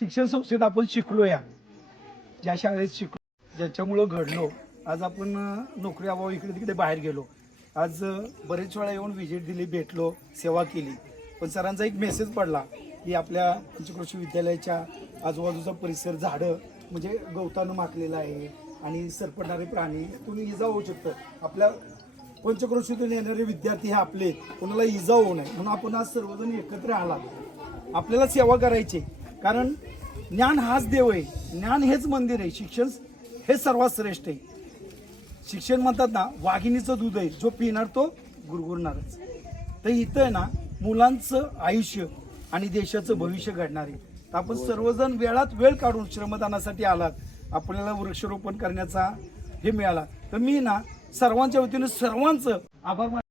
शिक्षण संस्थेत आपण शिकलो, या ज्या शाळेत शिकलो, ज्याच्यामुळं घडलो, आज आपण नोकरी अभाव इकडे तिकडे बाहेर गेलो. आज बरेच वेळा येऊन व्हिजिट दिली, भेटलो, सेवा केली. पण सरांचा एक मेसेज पडला की आपल्या पंचक्रोशी विद्यालयाच्या आजूबाजूचा परिसर झाडं म्हणजे गवतानं माखलेला आहे आणि सरपडणारे प्राणी तुम्ही इजा होऊ शकतं. आपल्या पंचक्रोशीतून येणारे विद्यार्थी हे आपले, कोणाला इजा होऊ नये म्हणून आपण आज सर्वजण एकत्र आला. आपल्याला सेवा करायची, कारण ज्ञान हाच देव आहे, ज्ञान हेच मंदिर आहे, शिक्षण हे सर्वात श्रेष्ठ आहे. शिक्षण म्हणतात ना, वाघिणीचं दूध आहे, जो पिणार तो गुरगुरणारच. तर इथं आहे ना, मुलांचं आयुष्य आणि देशाचं भविष्य घडणार आहे. तर आपण सर्वजण वेळात वेळ काढून श्रमदानासाठी आलात, आपल्याला वृक्षारोपण करण्याचा हे मिळाला. तर मी ना सर्वांच्या वतीनं सर्वांचं आभार मानतो.